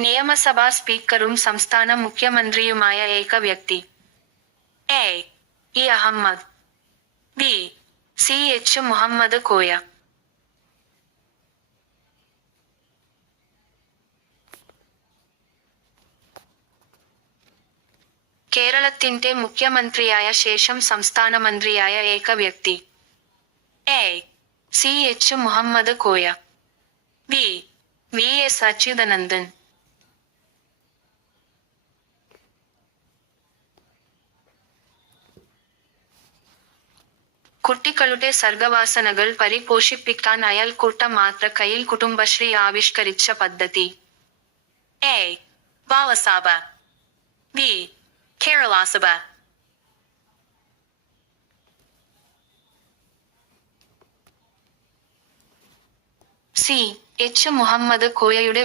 നിയമസഭാ സ്പീക്കറും സംസ്ഥാന മുഖ്യമന്ത്രിയുമായ ഏക വ്യക്തി. A. E. Ahmed. B. C. H. Muhammad Koya. കേരളത്തിന്റെ മുഖ്യമന്ത്രിയായ ശേഷം സംസ്ഥാന മന്ത്രിയായ ഏക വ്യക്തി. A. C. H. Muhammad Koya. B. V. S. Achuthanandan. കുട്ടികളുടെ സർഗവാസനകൾ പരിപോഷിപ്പിക്കാൻ അയൽക്കൂട്ട മാത്ര കയ്യിൽ കുടുംബശ്രീ ആവിഷ്കരിച്ച പദ്ധതി. A. Balasabha. B. Keralasabha. C. H. Muhammad കോയയുടെ